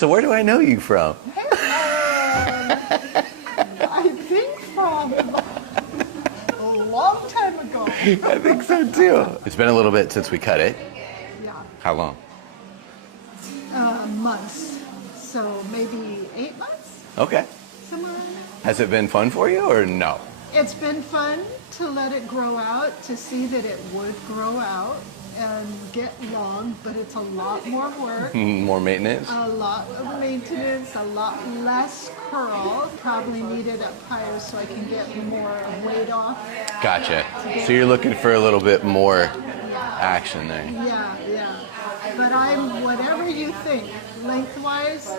So where do I know you from? I think from a long time ago. I think so too. It's been a little bit since we cut it. Yeah, How long? months. So maybe 8 months, Okay. somewhere around there. Has it been fun for you or no? It's been fun to let it grow out, to see that it would grow out and get long, but it's a lot more work, More maintenance? a lot of maintenance, a lot less curl. Probably need it up higher so I can get more weight off. Gotcha. So you're looking for a little bit more action there. Yeah, yeah. But I'm whatever you think, lengthwise,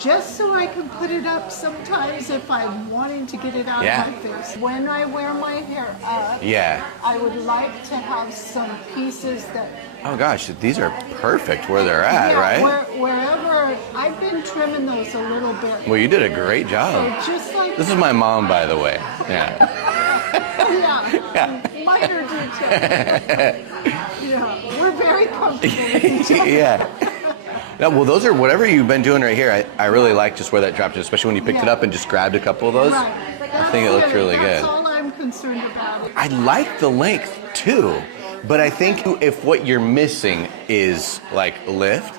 just so I can put it up sometimes if I'm wanting to get it out Yeah. of my face. When I wear my hair up, Yeah. I would like to have some pieces that Oh gosh, these are perfect where they're at, right? wherever I've been trimming those a little bit. Well, you did a great So job. just like This is my mom, by the way. Yeah. yeah, minor detail. Yeah, we're very comfortable with each other. Yeah. No, well, those are whatever you've been doing right here. I really like just where that dropped, especially when you picked it Yeah. up and just grabbed a couple of those. Right. I think it looks really That's good. all I'm concerned about. I like the length too, but I think if what you're missing is like lift,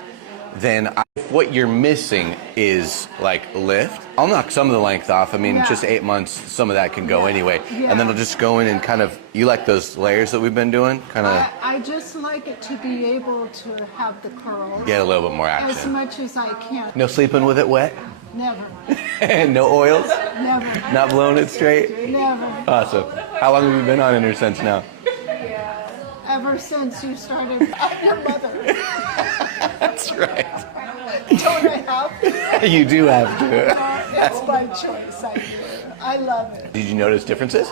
then if what you're missing is like lift, I'll knock some of the length off. I mean, Yeah. just 8 months, some of that can go anyway. Yeah. And then I'll just go in and kind of, you like those layers that we've been doing? Kind of I just like it to be able to have the curls get a little bit more as action. much as I can. No sleeping with it wet? Never, No oils? never, Not blowing it straight? never. Awesome. How long have you been on InnerSense now? Ever since you started, I'm your mother. That's right. Don't I have to? You do have to. It's my choice. I love it. Did you notice differences?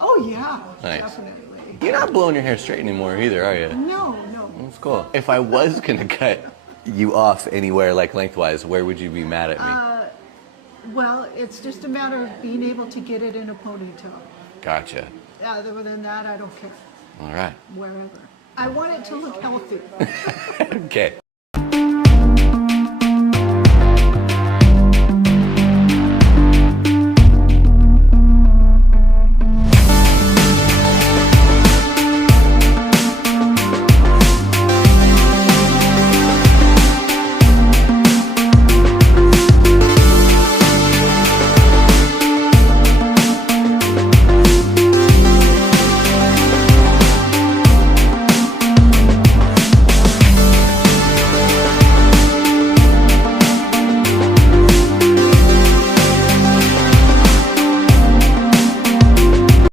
Oh yeah, Nice. definitely. You're not blowing your hair straight anymore either, are you? No, no. That's cool. If I was gonna cut you off anywhere, like lengthwise, where would you be mad at me? Well, it's just a matter of being able to get it in a ponytail. Gotcha. Other than that, I don't care. All right. Wherever. I want it to look healthy. Okay.